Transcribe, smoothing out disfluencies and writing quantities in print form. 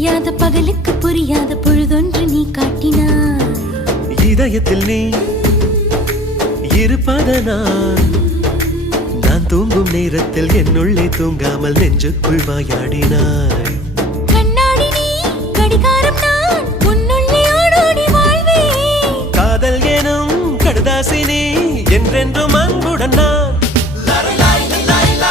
விடியாத பகலுக்கு புரியாத பொழுதொன்று நீ காட்டினாய். இதயத்தில் நீ இருப்பதனால் நான் தூங்கும் நேரத்தில் என்னுள்ளே தூங்காமல் நெஞ்சுக்குள் வாயாடினாய். கண்ணாடி நீ கடிகாரம் நான் உன்னுள்ளே ஓடோடி வாழ்வே. காதல் எனும் கடுதாசி நீ என்றென்றும் அன்புடன் நான்